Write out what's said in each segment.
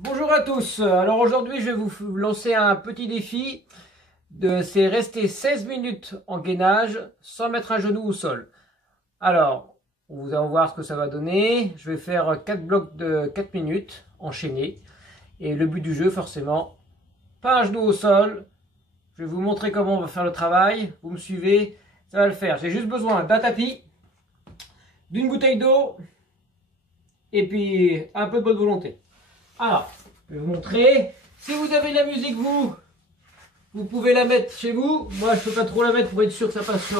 Bonjour à tous, alors aujourd'hui je vais vous lancer un petit défi, c'est rester 16 minutes en gainage sans mettre un genou au sol. Alors, vous allez voir ce que ça va donner, je vais faire 4 blocs de 4 minutes enchaînés. Et le but du jeu forcément, pas un genou au sol, je vais vous montrer comment on va faire le travail, vous me suivez, ça va le faire. J'ai juste besoin d'un tapis, d'une bouteille d'eau et puis un peu de bonne volonté. Alors, je vais vous montrer. Si vous avez de la musique, vous pouvez la mettre chez vous. Moi, je ne peux pas trop la mettre pour être sûr que ça passe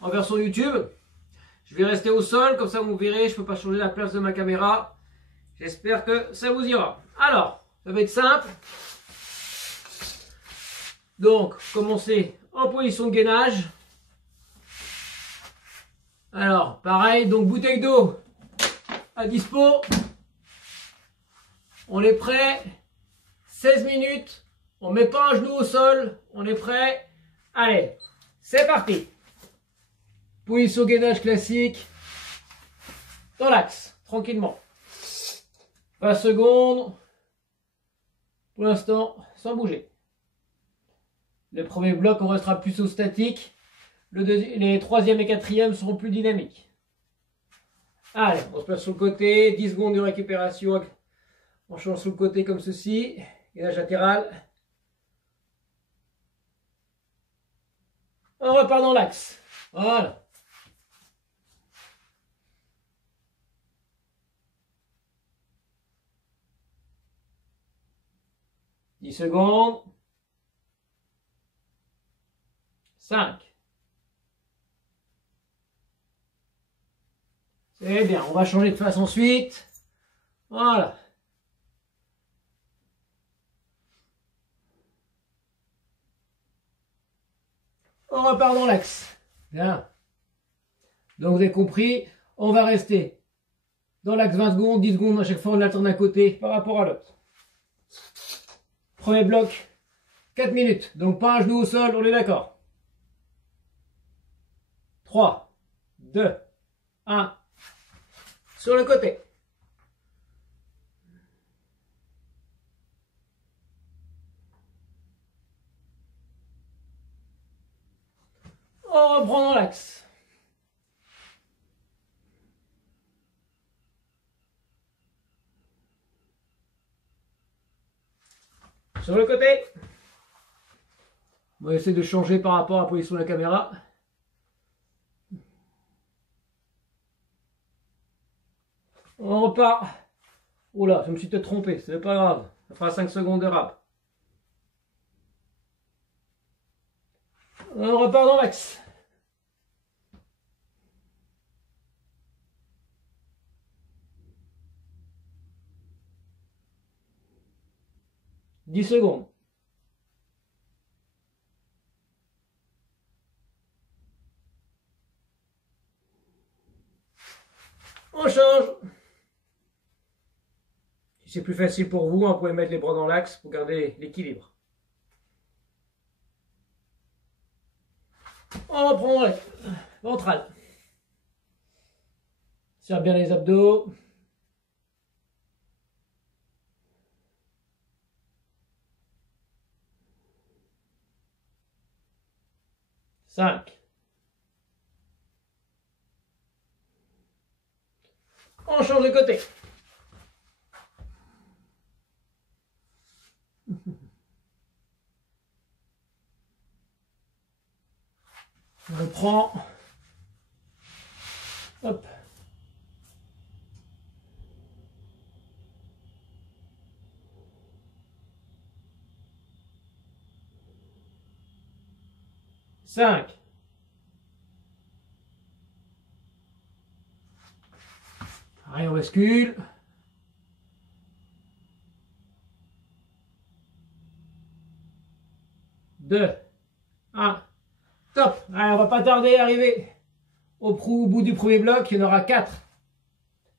en version YouTube. Je vais rester au sol, comme ça vous verrez, je ne peux pas changer la place de ma caméra. J'espère que ça vous ira. Alors, ça va être simple. Donc, commencez en position de gainage. Alors, pareil, donc bouteille d'eau à dispo. On est prêt. 16 minutes. On ne met pas un genou au sol. On est prêt. Allez, c'est parti. Position gainage classique. Dans l'axe, tranquillement. 20 secondes. Pour l'instant, sans bouger. Le premier bloc, on restera plus au statique. Les troisième et quatrième seront plus dynamiques. Allez, on se place sur le côté. 10 secondes de récupération. On change sur le côté comme ceci. Gainage latéral. On repart dans l'axe. Voilà. « 10 secondes. 5. C'est bien. On va changer de face ensuite. Voilà. On repart dans l'axe. Bien. Donc vous avez compris, on va rester dans l'axe 20 secondes, 10 secondes à chaque fois, on alterne un côté par rapport à l'autre. Premier bloc, 4 minutes. Donc pas un genou au sol, on est d'accord. 3, 2, 1. Sur le côté. On reprend dans l'axe. Sur le côté. On va essayer de changer par rapport à la position de la caméra. On repart. Oh là, je me suis peut-être trompé, c'est pas grave. Ça fera 5 secondes de rap. On repart dans l'axe. « 10 secondes. On change. Si c'est plus facile pour vous, vous pouvez mettre les bras dans l'axe pour garder l'équilibre. On reprend ventral. Serre bien les abdos. Cinq. On change de côté. On reprend. Hop. Cinq. Allez, on bascule. 2, 1. Top. Allez, on va pas tarder à arriver au bout du premier bloc. Il y en aura 4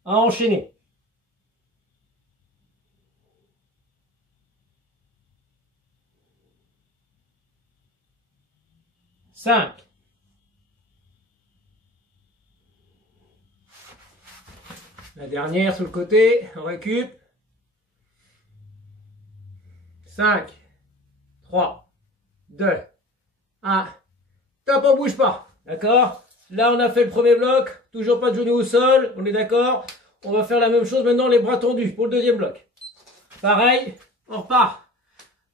à enchaîner. 5. La dernière sur le côté, on récup. 5, 3, 2, 1. Top, on bouge pas. D'accord? Là, on a fait le premier bloc. Toujours pas de genoux au sol. On est d'accord? On va faire la même chose maintenant, les bras tendus pour le deuxième bloc. Pareil, on repart.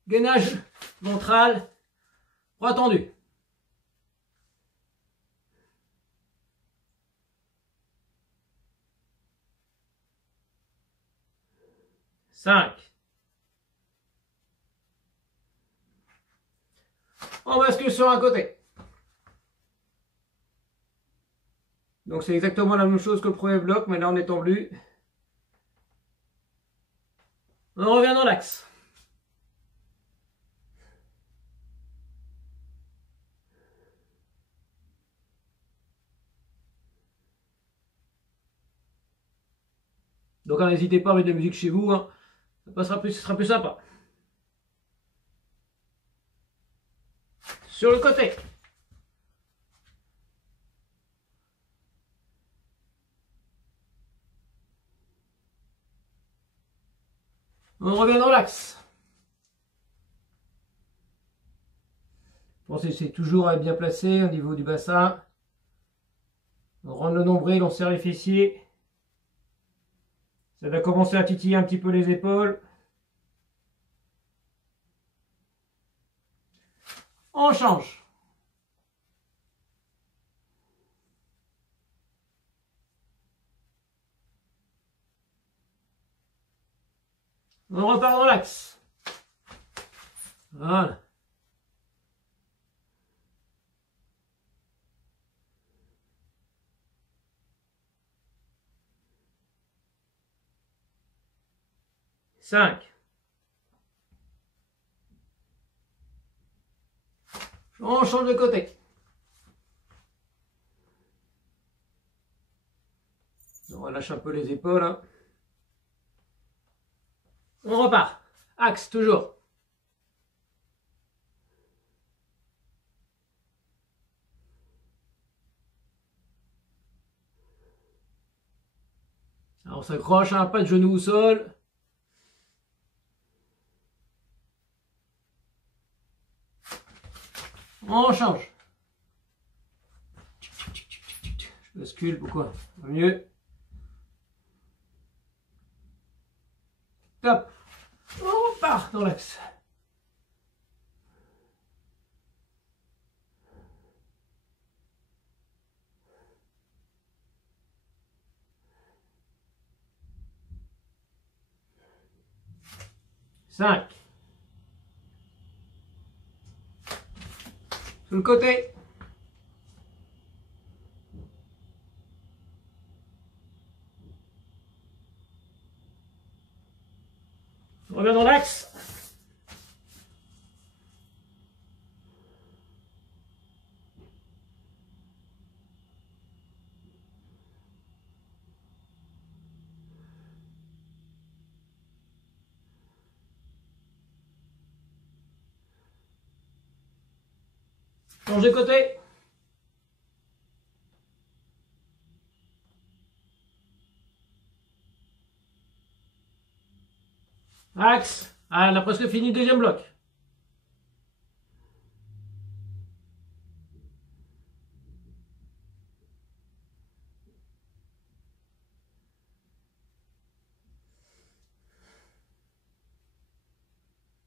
Gainage ventral, bras tendus. 5. On bascule sur un côté. Donc c'est exactement la même chose que le premier bloc, mais là on est tendu. On revient dans l'axe. Donc n'hésitez pas à mettre de la musique chez vous, hein. Ce sera plus sympa. Sur le côté. On revient dans l'axe. Pensez, c'est toujours à être bien placé au niveau du bassin. On rentre le nombril, on serre les fessiers. Ça va commencer à titiller un petit peu les épaules. On change. On repart dans l'axe. Voilà. Cinq. On change de côté. On relâche un peu les épaules, hein. On repart. Axe, toujours. Alors on s'accroche, hein, pas de genoux au sol. On change. Je bascule, pourquoi? Mieux. Top. On repart dans l'axe. Cinq. Sur le côté. On revient dans l'axe. Change de côté. Axe. Ah, on a presque fini le deuxième bloc.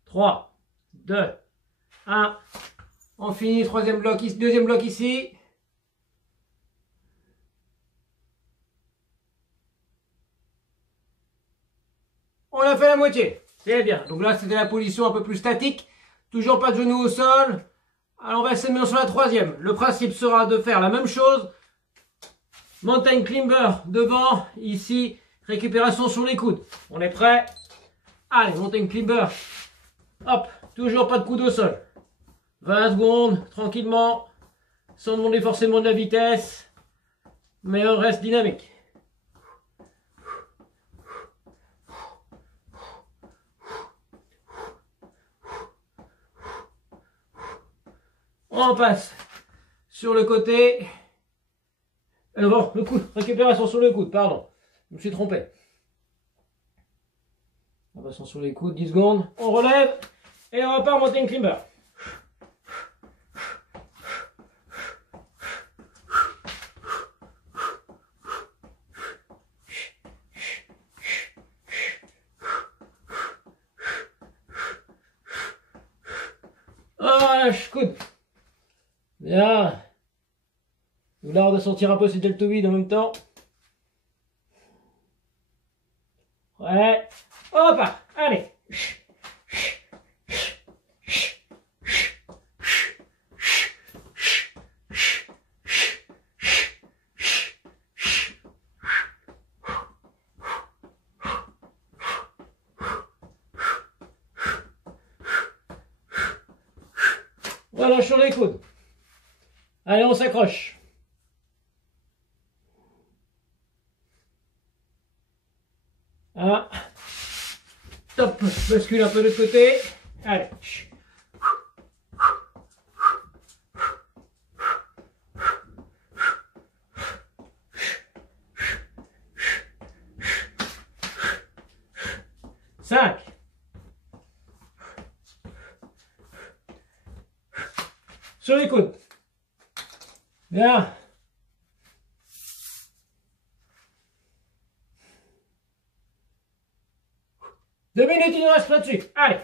Trois, deux, un. On finit troisième bloc ici, deuxième bloc ici. On a fait la moitié. C'est bien. Donc là, c'était la position un peu plus statique. Toujours pas de genoux au sol. Alors on va essayer de sur la troisième. Le principe sera de faire la même chose. Mountain climber devant. Ici, récupération sur les coudes. On est prêt? Allez, mountain climber. Hop, toujours pas de coude au sol. 20 secondes, tranquillement, sans demander forcément de la vitesse, mais on reste dynamique. On passe sur le côté. Bon, le coude, récupération sur le coude, pardon, je me suis trompé. On passe sur les coudes, 10 secondes, on relève, Et on repart monter une climber. Ah, lâche coude. Bien. Là, on va sortir un peu ces deltoïdes en même temps. Ouais. On repart. Allez. Voilà, sur les coudes. Allez, on s'accroche. Ah. Top. Bascule un peu de côté. Allez. 5. Sur les coudes. Bien. 2 minutes, il nous reste là-dessus. Allez.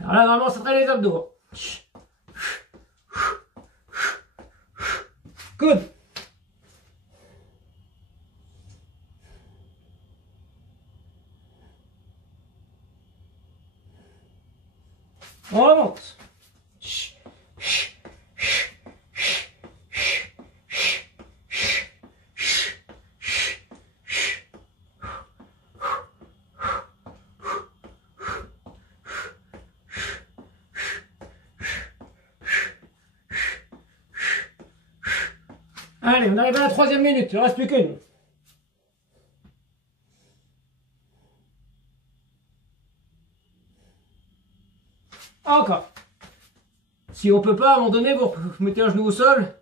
Alors là, normalement, ça traîne les abdos. Coude. On remonte. Allez, on arrive à la 3e minute, il ne reste plus qu'une. Encore. Si on peut pas, à un moment donné, vous mettez un genou au sol,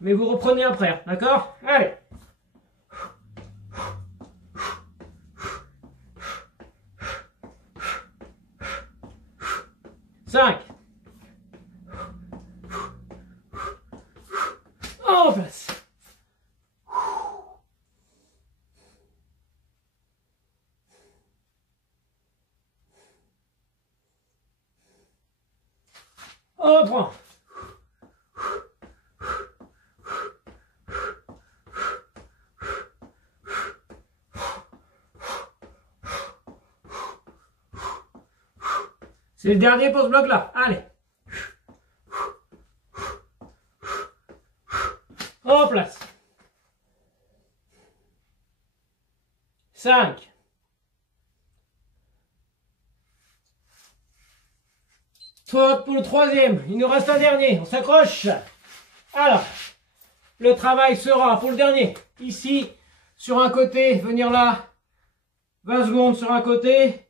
mais vous reprenez après, d'accord? Allez. Cinq. En place. On reprend. C'est le dernier pour ce bloc-là. Allez. En place. 5. Pour le 3e, il nous reste un dernier. On s'accroche. Alors, le travail sera pour le dernier. Ici, sur un côté, venir là. 20 secondes sur un côté.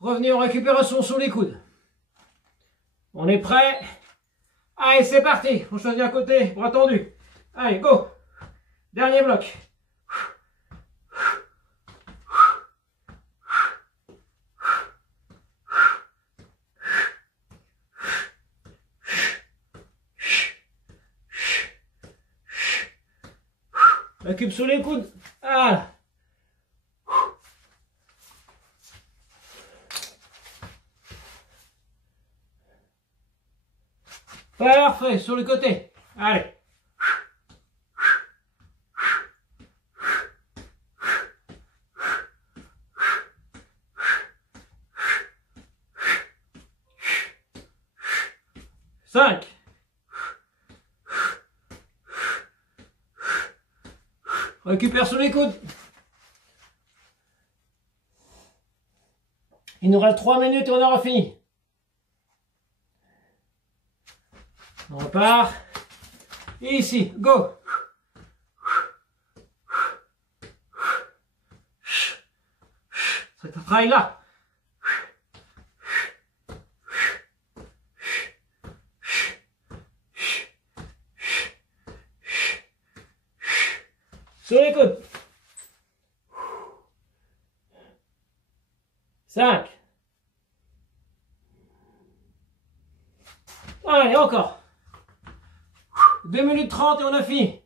Revenir en récupération sous les coudes. On est prêt. Allez, c'est parti. On choisit un côté, bras tendu. Allez, go. Dernier bloc. Récup sous les coudes. Ah. Parfait, sur le côté. Allez. Cinq. Récupère sur les coudes. Il nous reste 3 minutes et on aura fini. On repart. Et ici, go. C'est un travail là. Sur les côtes. 5. Allez, encore. 2 minutes 30 et on a fini.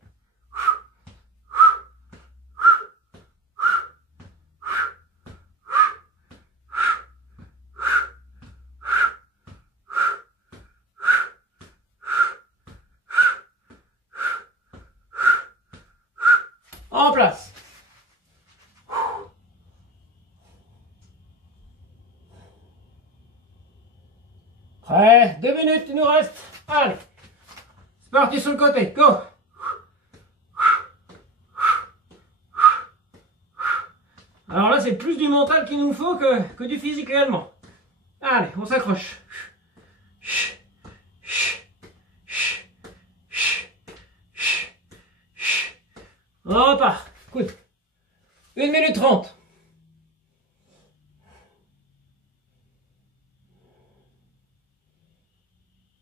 En place. Prêt, 2 minutes, il nous reste. Allez, c'est parti sur le côté, go. Alors là, c'est plus du mental qu'il nous faut que du physique également. Allez, on s'accroche. On repart. Écoute, 1 minute 30.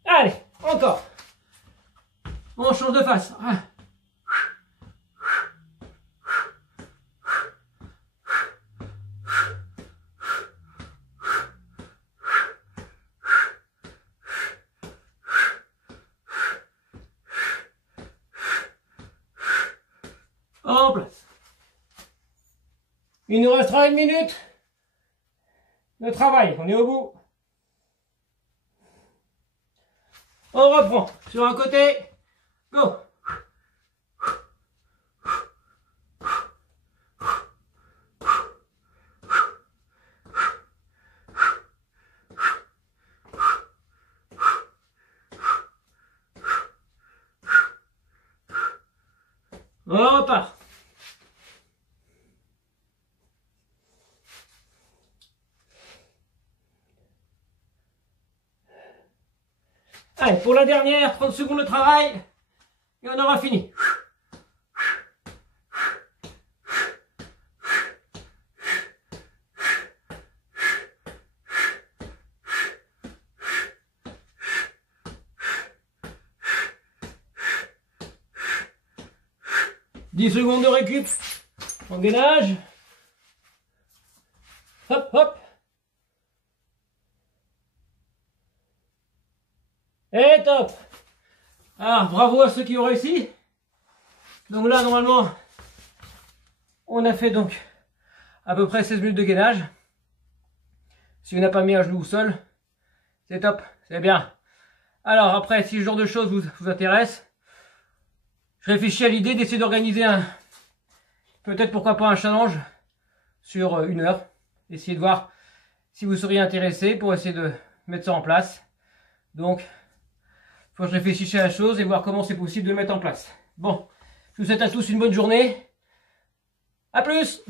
Allez, encore. On change de face. En place. Il nous restera 1 minute de travail. On est au bout. On reprend sur un côté. Go. On repart. Allez, pour la dernière, 30 secondes de travail, et on aura fini. « 10 secondes de récup, en gainage. Hop, hop. Et top. Alors, bravo à ceux qui ont réussi. Donc là, normalement, on a fait donc à peu près 16 minutes de gainage. Si on n'a pas mis un genou au sol, c'est top, c'est bien. Alors après, si ce genre de choses vous intéresse, je réfléchis à l'idée d'essayer d'organiser peut-être pourquoi pas un challenge sur 1 heure. Essayez de voir si vous seriez intéressé pour essayer de mettre ça en place. Donc, faut que je réfléchisse à la chose et voir comment c'est possible de le mettre en place. Bon, je vous souhaite à tous une bonne journée. À plus!